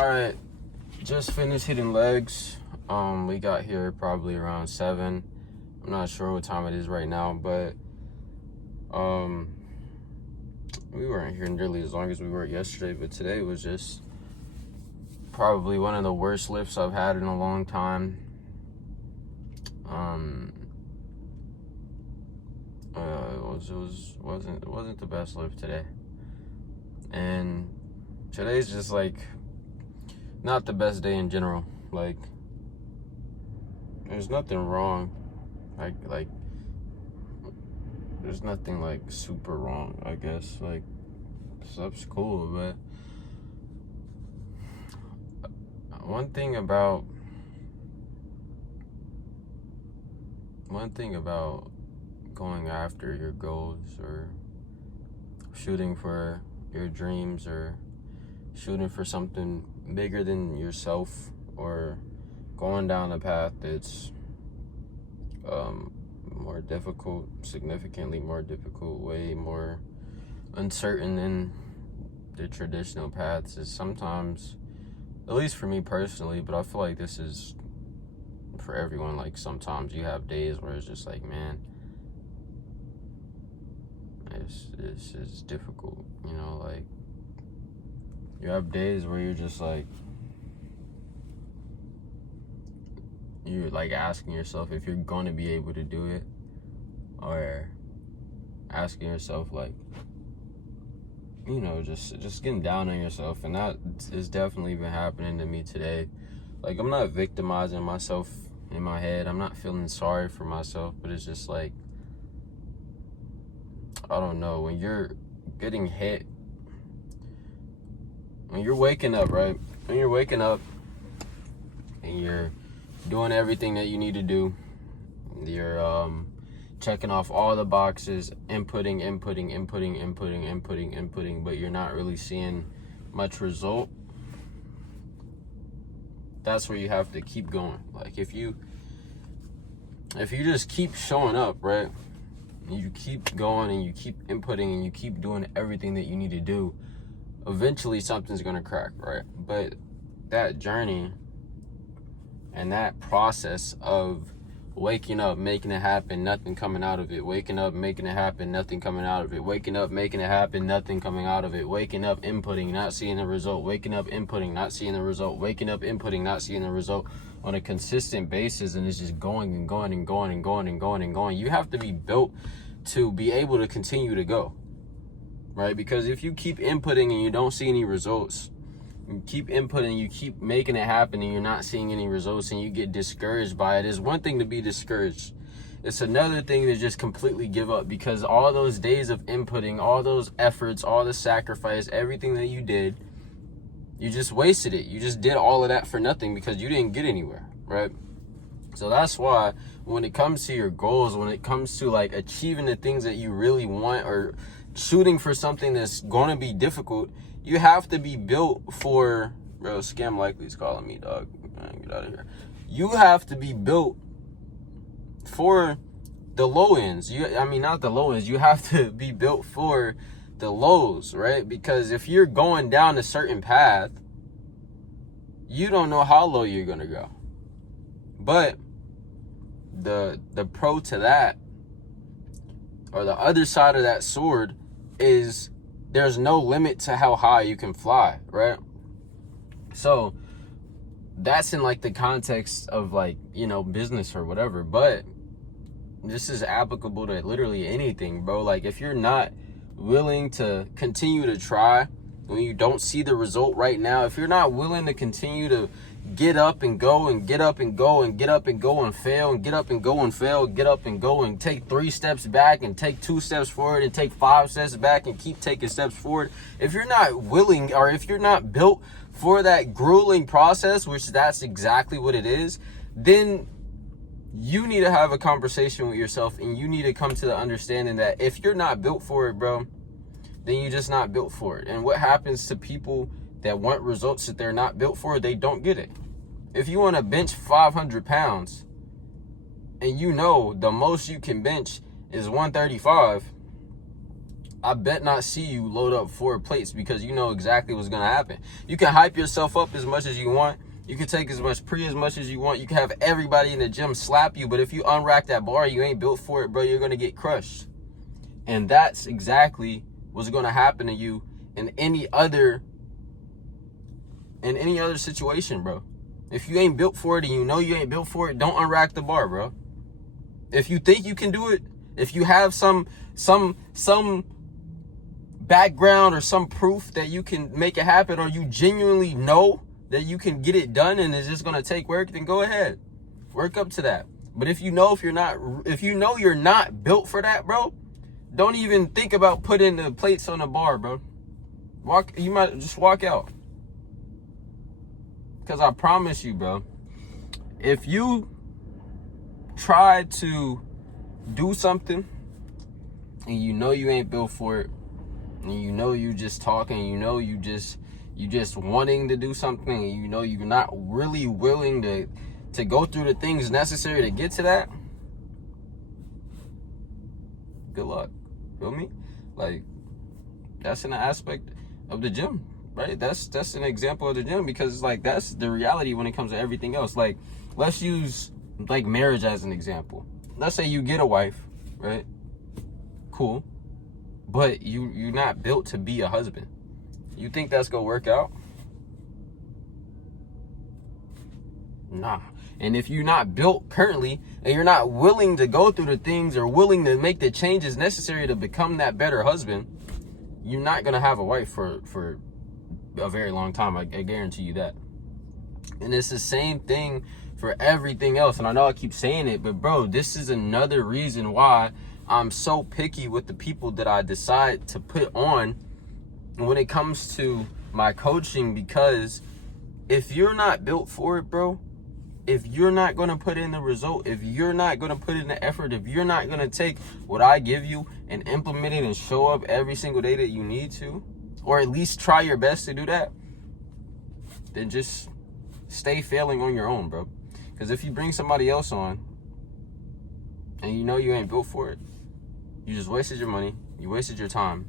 Alright, just finished hitting legs. We got here probably around 7. I'm not sure what time it is right now, but we weren't here nearly as long as we were yesterday, but today was just probably one of the worst lifts I've had in a long time. It wasn't the best lift today, and today's just like not the best day in general. Like, there's nothing wrong, like there's nothing like super wrong, I guess. Like, stuff's cool, but one thing about going after your goals or shooting for your dreams or shooting for something bigger than yourself or going down a path that's more difficult, significantly more difficult, way more uncertain than the traditional paths is sometimes, at least for me personally, but I feel like this is for everyone. Like, sometimes you have days where it's just like, man, this is difficult, you know. Like, you have days where you're just like, you're like asking yourself if you're going to be able to do it, or asking yourself, like, you know, just getting down on yourself. And that is definitely been happening to me today. Like, I'm not victimizing myself in my head, I'm not feeling sorry for myself, but it's just like, I don't know, when you're getting hit, when you're waking up, right? When you're waking up and you're doing everything that you need to do, you're checking off all the boxes, inputting, but you're not really seeing much result. That's where you have to keep going. Like, if you just keep showing up, right? You keep going and you keep inputting and you keep doing everything that you need to do, eventually something's gonna crack, right? But that journey and that process of waking up, making it happen, nothing coming out of it, waking up, making it happen, nothing coming out of it, waking up, making it happen, nothing coming out of it, waking up, inputting, not seeing the result, waking up, inputting, not seeing the result, waking up, inputting, not seeing the result on a consistent basis, and it's just going and going and going and going and going and going. You have to be built to be able to continue to go, right? Because if you keep inputting and you don't see any results, you keep inputting, you keep making it happen and you're not seeing any results, and you get discouraged by it. It's one thing to be discouraged. It's another thing to just completely give up, because all those days of inputting, all those efforts, all the sacrifice, everything that you did, you just wasted it. You just did all of that for nothing because you didn't get anywhere, right? So that's why when it comes to your goals, when it comes to like achieving the things that you really want, or shooting for something that's going to be difficult, you have to be built for, bro, Scam Likely's calling me, dog. Man, get out of here. You have to be built for the low ends. Not the low ends. You have to be built for the lows, right? Because if you're going down a certain path, you don't know how low you're going to go. But the pro to that, or the other side of that sword, is there's no limit to how high you can fly, right? So that's in like the context of, like, you know, business or whatever, but this is applicable to literally anything, bro. Like, if you're not willing to continue to try when you don't see the result right now, if you're not willing to continue to get up and go and get up and go and get up and go and fail and get up and go and fail, get up and go and take 3 steps back and take 2 steps forward and take 5 steps back and keep taking steps forward, if you're not willing, or if you're not built for that grueling process, which that's exactly what it is, then you need to have a conversation with yourself, and you need to come to the understanding that if you're not built for it, bro, then you're just not built for it. And what happens to people that want results that they're not built for, they don't get it. If you want to bench 500 pounds and you know the most you can bench is 135, I bet not see you load up 4 plates because you know exactly what's going to happen. You can hype yourself up as much as you want. You can take as much as much as you want. You can have everybody in the gym slap you. But if you unrack that bar, you ain't built for it, bro, you're going to get crushed. And that's exactly what's going to happen to you in any other situation, bro. If you ain't built for it and you know you ain't built for it, don't unrack the bar, bro. If you think you can do it, if you have some background or some proof that you can make it happen, or you genuinely know that you can get it done and it's just going to take work, then go ahead. Work up to that. But if you know you're not built for that, bro, don't even think about putting the plates on the bar, bro. You might just walk out. Because I promise you, bro, if you try to do something and you know you ain't built for it, and you know you just talking, you know you just wanting to do something, and you know you're not really willing to go through the things necessary to get to that, good luck. Feel me? Like, that's an aspect of the gym, right? That's an example of the gym, because like that's the reality when it comes to everything else. Like, let's use like marriage as an example. Let's say you get a wife, right? Cool. But you're not built to be a husband. You think that's gonna work out? Nah. And if you're not built currently and you're not willing to go through the things or willing to make the changes necessary to become that better husband, you're not gonna have a wife for a very long time. I guarantee you that. And it's the same thing for everything else. And I know I keep saying it, but bro, this is another reason why I'm so picky with the people that I decide to put on when it comes to my coaching, because if you're not built for it, bro, if you're not going to put in the result, if you're not going to put in the effort, if you're not going to take what I give you and implement it and show up every single day that you need to, or at least try your best to do that, then just stay failing on your own, bro. Because if you bring somebody else on and you know you ain't built for it, you just wasted your money, you wasted your time,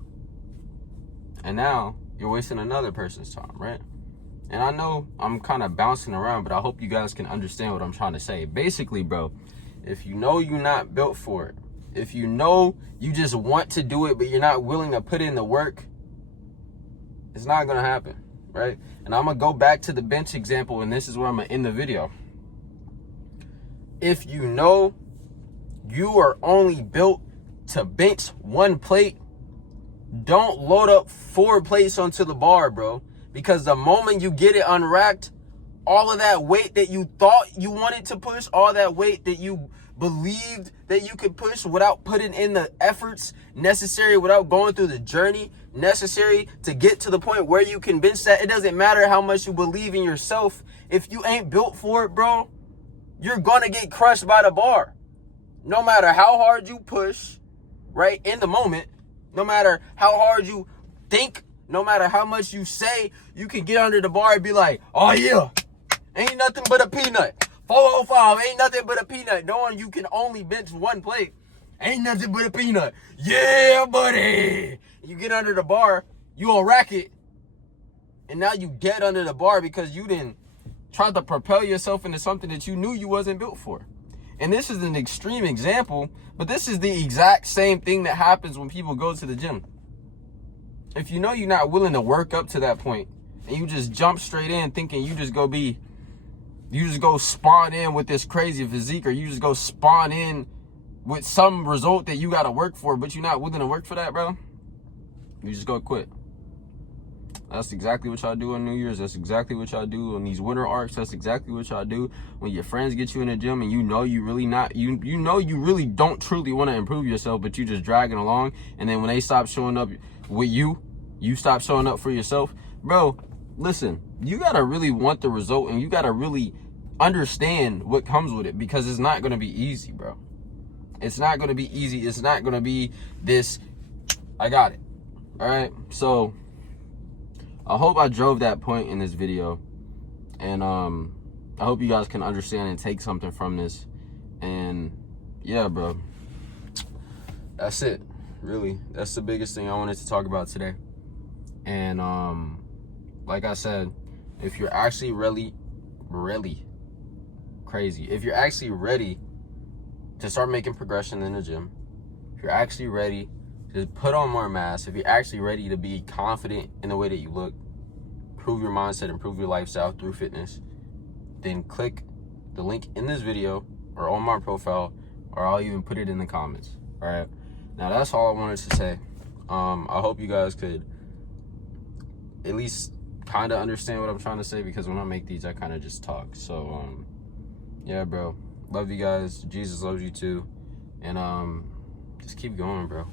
and now you're wasting another person's time, right? And I know I'm kind of bouncing around, but I hope you guys can understand what I'm trying to say. Basically, bro, if you know you're not built for it, if you know you just want to do it, but you're not willing to put in the work, it's not going to happen, right? And I'm going to go back to the bench example, and this is where I'm going to end the video. If you know you are only built to bench 1 plate, don't load up 4 plates onto the bar, bro. Because the moment you get it unracked, all of that weight that you thought you wanted to push, all that weight that you believed that you could push without putting in the efforts necessary, without going through the journey necessary to get to the point where you can bench that, it doesn't matter how much you believe in yourself. If you ain't built for it, bro, you're gonna get crushed by the bar. No matter how hard you push, right, in the moment, no matter how hard you think, no matter how much you say, you can get under the bar and be like, oh yeah, ain't nothing but a peanut. 405, ain't nothing but a peanut. Knowing you can only bench 1 plate, ain't nothing but a peanut. Yeah, buddy. You get under the bar, you gonna rack it, and now you get under the bar because you didn't try to propel yourself into something that you knew you wasn't built for. And this is an extreme example, but this is the exact same thing that happens when people go to the gym. If you know you're not willing to work up to that point, and you just jump straight in thinking you just go spawn in with this crazy physique, or you just go spawn in with some result that you got to work for, but you're not willing to work for that, bro, you just go quit. That's exactly what y'all do on New Year's. That's exactly what y'all do on these winter arcs. That's exactly what y'all do when your friends get you in the gym and you know you really not, you know you really don't truly want to improve yourself, but you just dragging along. And then when they stop showing up with you stop showing up for yourself. Bro, listen, you got to really want the result, and you got to really understand what comes with it, because it's not going to be easy, bro. It's not going to be easy. It's not going to be this, I got it. All right. So I hope I drove that point in this video, and I hope you guys can understand and take something from this. And yeah, bro, that's it. really. That's the biggest thing I wanted to talk about today. And like I said, if you're actually really crazy, if you're actually ready to start making progression in the gym, if you're actually ready to put on more mass, if you're actually ready to be confident in the way that you look, improve your mindset, improve your lifestyle through fitness, then click the link in this video or on my profile, or I'll even put it in the comments. All right, now that's all I wanted to say. I hope you guys could at least kind of understand what I'm trying to say, because when I make these, I kind of just talk. So yeah, bro, love you guys. Jesus loves you too. And just keep going, bro.